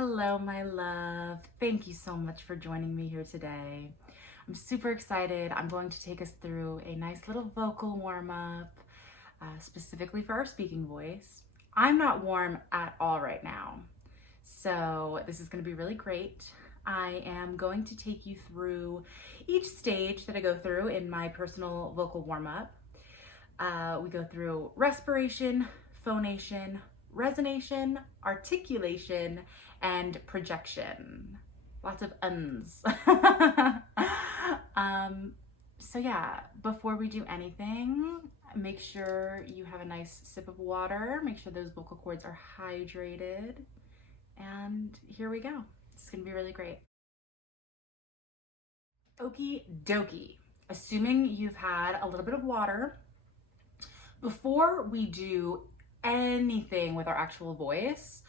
Hello, my love. Thank you so much for joining me here today. I'm super excited. I'm going to take us through a nice little vocal warm-up, specifically for our speaking voice. I'm not warm at all right now, so this is going to be really great. I am going to take you through each stage that I go through in my personal vocal warm-up. We go through respiration, phonation, resonation, articulation, and projection. Lots of uns. So yeah, before we do anything, make sure you have a nice sip of water. Make sure those vocal cords are hydrated. And here we go. It's gonna be really great. Okie dokie. Assuming you've had a little bit of water, before we do anything with our actual voice,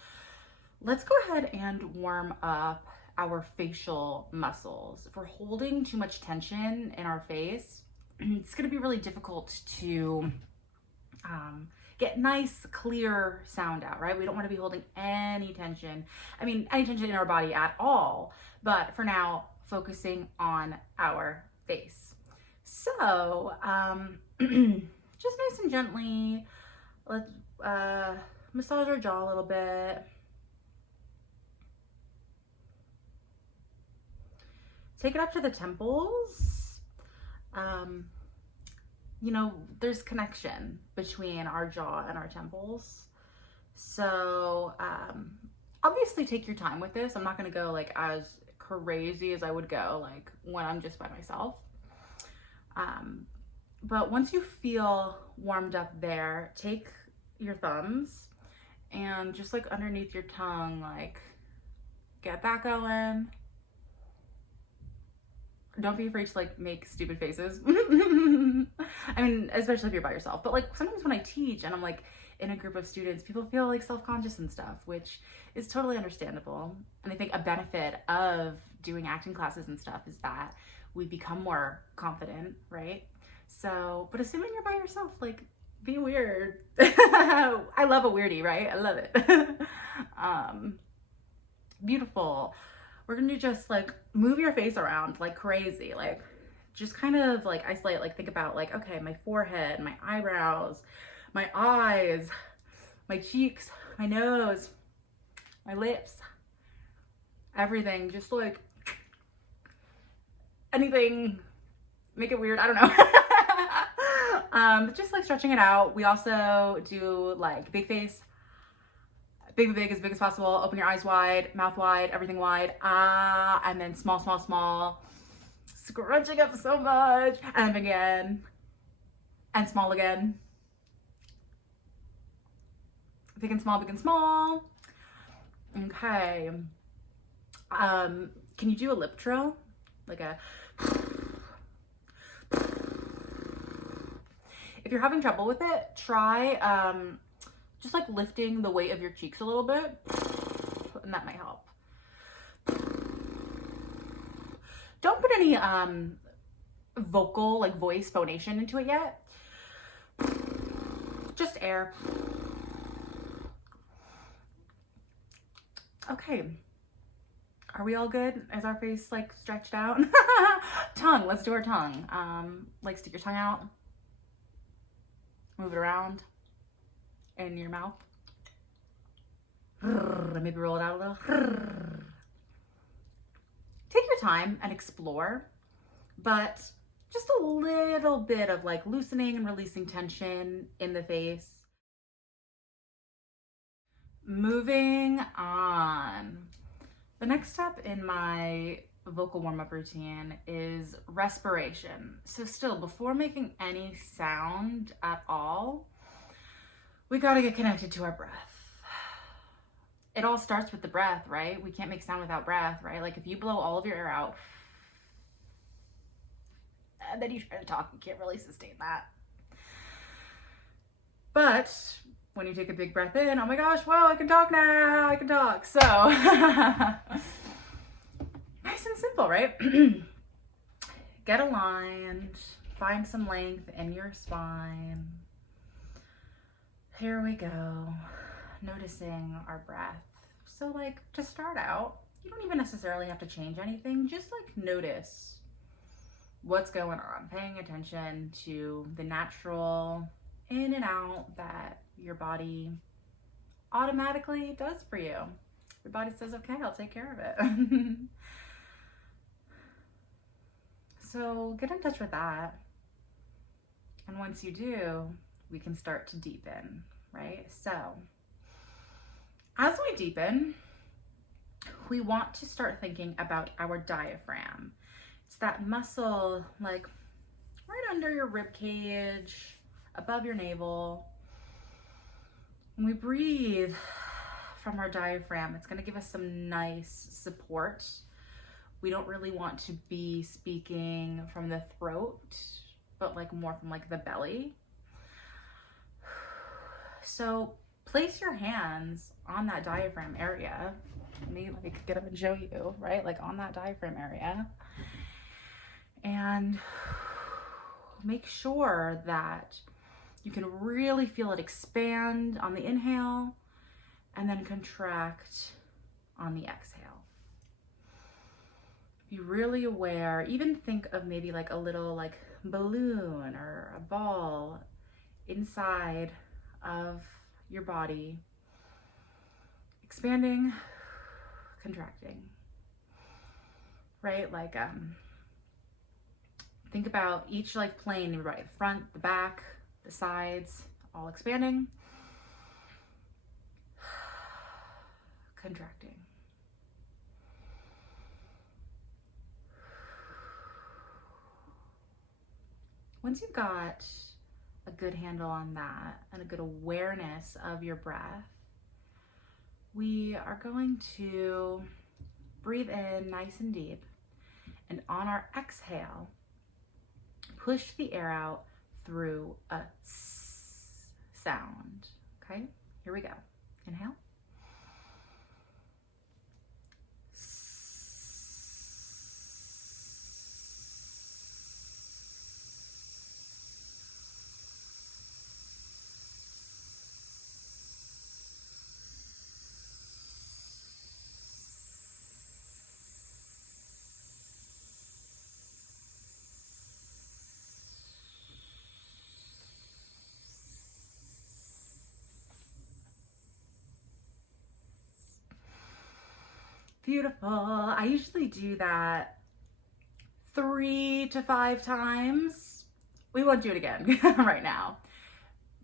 let's go ahead and warm up our facial muscles. If we're holding too much tension in our face, it's going to be really difficult to get nice, clear sound out, right? We don't want to be holding any tension. I mean, any tension in our body at all, but for now, focusing on our face. So, just nice and gently, let's massage our jaw a little bit. Take it up to the temples. You know, there's connection between our jaw and our temples. So obviously take your time with this. I'm not gonna go like as crazy as I would go like when I'm just by myself. But once you feel warmed up there, take your thumbs and just like underneath your tongue, like get that going. Don't be afraid to like make stupid faces. I mean, especially if you're by yourself, but like sometimes when I teach and I'm like in a group of students, people feel like self-conscious and stuff, which is totally understandable. And I think a benefit of doing acting classes and stuff is that we become more confident, right? So, but assuming you're by yourself, like be weird. I love a weirdie, right? I love it. Beautiful. We're gonna just like move your face around like crazy, like just kind of like isolate, like think about like, okay, my forehead, my eyebrows, my eyes, my cheeks, my nose, my lips, everything, just like anything, make it weird, I don't know. Just like stretching it out. We also do like big face, big, as big as possible. Open your eyes wide, mouth wide, everything wide. Ah, and then small, small, small. Scrunching up so much. And again. And small again. Big and small, big and small. Okay. Can you do a lip trill? Like a... If you're having trouble with it, try... just like lifting the weight of your cheeks a little bit, and that might help. Don't put any vocal, like voice phonation into it yet. Just air. Okay. Are we all good? Is our face like stretched out? Tongue, let's do our tongue. Like stick your tongue out. Move it around in your mouth. Maybe roll it out a little. Take your time and explore, but just a little bit of like loosening and releasing tension in the face. Moving on. The next step in my vocal warm-up routine is respiration. So still, before making any sound at all, we gotta get connected to our breath. It all starts with the breath, right? We can't make sound without breath, right? Like if you blow all of your air out, and then you try to talk, you can't really sustain that. But when you take a big breath in, oh my gosh, whoa, I can talk now, I can talk. So, nice and simple, right? Get aligned, find some length in your spine. Here we go. Noticing our breath. So like to start out, you don't even necessarily have to change anything. Just like notice what's going on, paying attention to the natural in and out that your body automatically does for you. Your body says, okay, I'll take care of it. So get in touch with that. And once you do, we can start to deepen, right? So as we deepen, we want to start thinking about our diaphragm. It's that muscle like right under your rib cage, above your navel. When we breathe from our diaphragm, it's going to give us some nice support. We don't really want to be speaking from the throat, but like more from like the belly. So place your hands on that diaphragm area. Let me get up and show you, right? Like on that diaphragm area. And make sure that you can really feel it expand on the inhale and then contract on the exhale. Be really aware, even think of maybe like a little like balloon or a ball inside of your body, expanding, contracting, right? Like think about each like plane, right? The front, the back, the sides, all expanding, contracting. Once you've got a good handle on that and a good awareness of your breath, we are going to breathe in nice and deep, and on our exhale, push the air out through a s sound. Okay, here we go. Inhale. Beautiful. I usually do that 3 to 5 times. We won't do it again right now.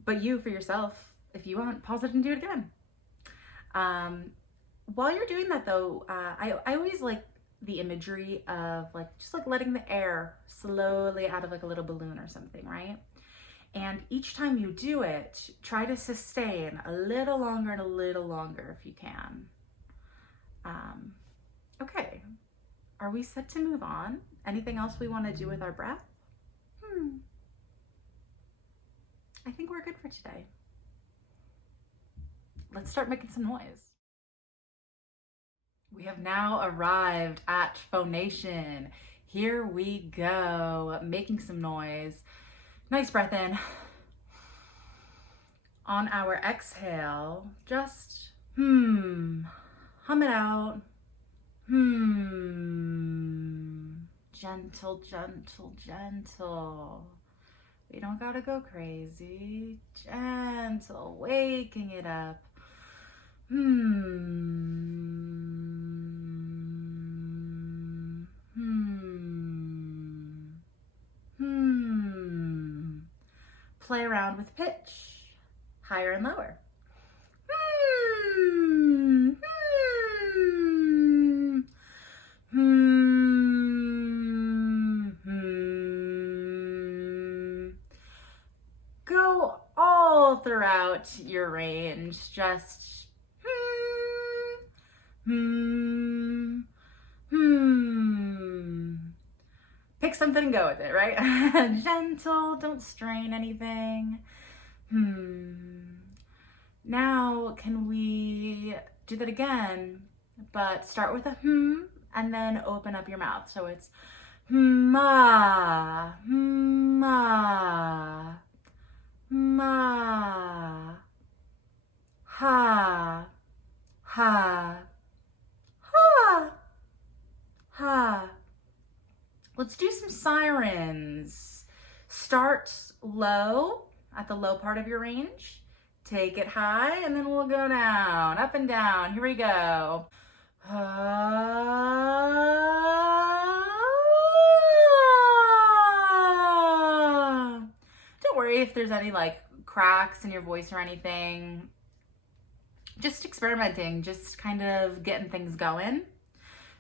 But you, for yourself, if you want, pause it and do it again. While you're doing that though, I always like the imagery of like just like letting the air slowly out of like a little balloon or something, right? And each time you do it, try to sustain a little longer and a little longer if you can. Okay, are we set to move on? Anything else we want to do with our breath? I think we're good for today. Let's start making some noise. We have now arrived at phonation. Here we go, making some noise. Nice breath in. On our exhale, just hum it out. Gentle, gentle, gentle. We don't gotta go crazy. Gentle, waking it up. Play around with pitch, higher and lower. Go all throughout your range, just pick something and go with it, right? Gentle, don't strain anything. Now, can we do that again, but start with a and then open up your mouth. So it's ma, ma, ma, ha, ha, ha, ha. Let's do some sirens. Start low at the low part of your range. Take it high, and then we'll go down, up and down. Here we go. Don't worry if there's any like cracks in your voice or anything. Just experimenting, just kind of getting things going.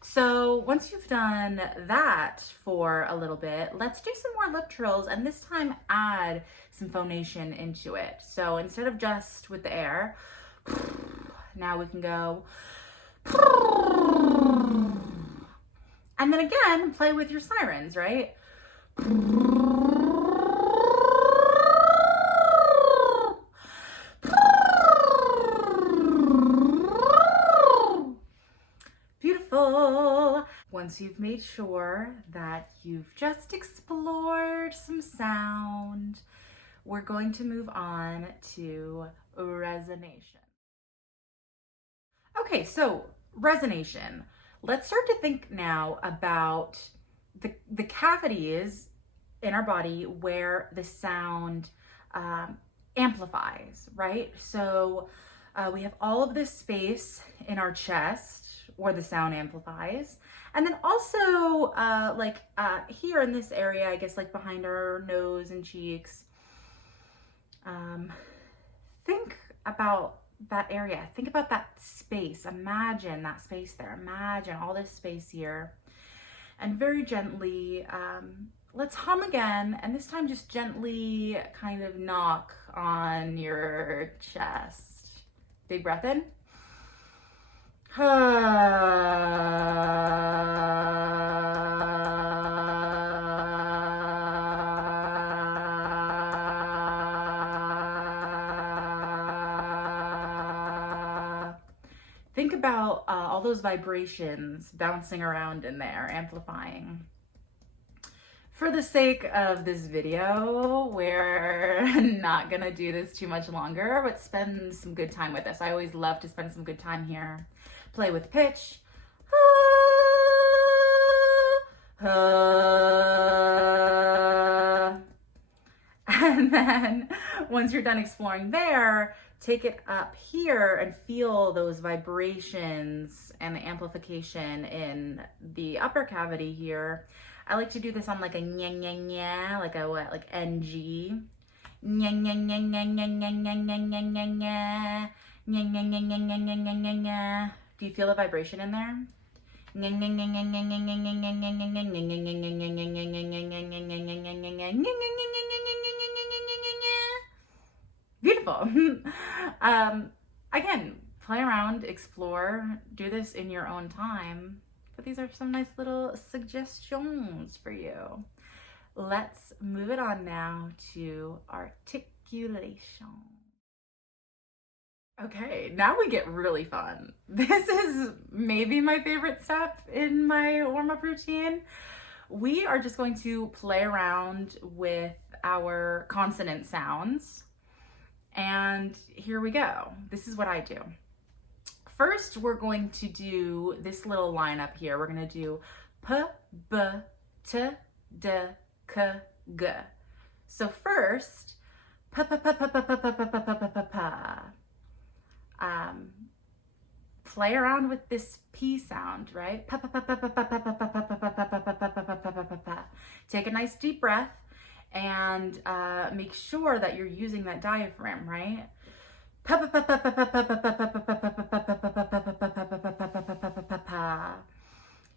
So once you've done that for a little bit, let's do some more lip trills, and this time add some phonation into it. So instead of just with the air, now we can go, and then again, play with your sirens, right? Beautiful. Once you've made sure that you've just explored some sound, we're going to move on to resonation. Okay, so resonation. Let's start to think now about the cavities in our body where the sound amplifies, right? So we have all of this space in our chest where the sound amplifies. And then also here in this area, I guess like behind our nose and cheeks, think about that area. Think about that space. Imagine that space there. Imagine all this space here. And very gently, let's hum again. And this time just gently kind of knock on your chest. Big breath in. Think about all those vibrations bouncing around in there, amplifying. For the sake of this video, we're not gonna do this too much longer, but spend some good time with this. I always love to spend some good time here. Play with pitch. And then once you're done exploring there, take it up here and feel those vibrations and the amplification in the upper cavity here. I like to do this on like a nya nya nya, like a what, like NG. Nya nya nya nya nya nya nya nya nya nya nya nya nya nya nya nya nya nya nya nya. Do you feel the vibration in there? Beautiful. Again, play around, explore, do this in your own time. But these are some nice little suggestions for you. Let's move it on now to articulation. Okay, now we get really fun. This is maybe my favorite step in my warm-up routine. We are just going to play around with our consonant sounds. And here we go. This is what I do. First, we're going to do this little line up here. We're going to do p, b, t, d, k, g. So first, p, p, p, p, p, p, p, p, p, p, p. Play around with this P sound, right? Take a nice deep breath and make sure that you're using that diaphragm, right?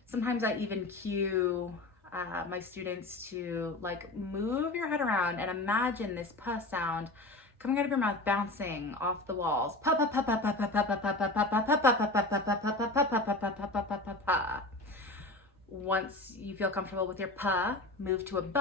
Sometimes I even cue my students to like move your head around and imagine this P sound coming out of your mouth, bouncing off the walls. Once you feel comfortable with your P, move to a B.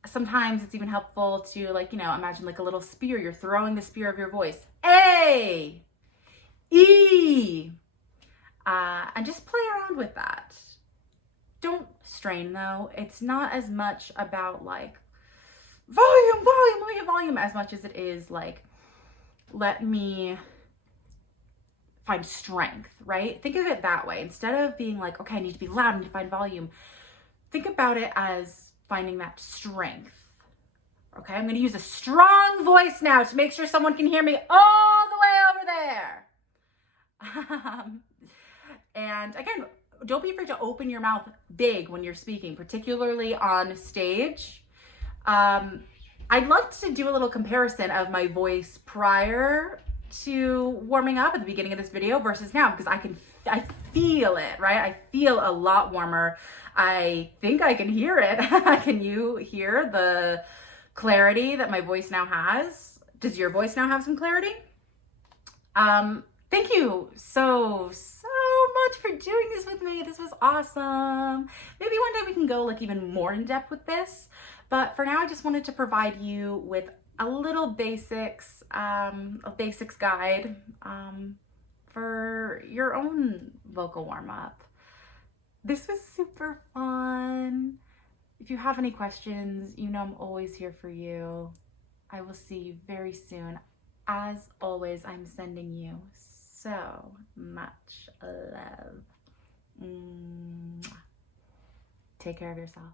sometimes it's even helpful to, like, you know, imagine like a little spear. You're throwing the spear of your voice. A, E, and just play around with that. Don't strain though. It's not as much about like volume, volume, volume, volume as much as it is like, let me find strength, right? Think of it that way. Instead of being like, okay, I need to be loud, I need to find volume. Think about it as finding that strength. Okay, I'm gonna use a strong voice now to make sure someone can hear me all the way over there. And again, don't be afraid to open your mouth big when you're speaking, particularly on stage. I'd like to do a little comparison of my voice prior to warming up at the beginning of this video versus now, because I feel it, right? I feel a lot warmer. I think I can hear it. Can you hear the clarity that my voice now has? Does your voice now have some clarity? Thank you so much for doing this with me. This was awesome. Maybe one day we can go like even more in depth with this. But for now, I just wanted to provide you with a little basics, a basics guide for your own vocal warm-up. This was super fun. If you have any questions, you know I'm always here for you. I will see you very soon. As always, I'm sending you so much love. Take care of yourself.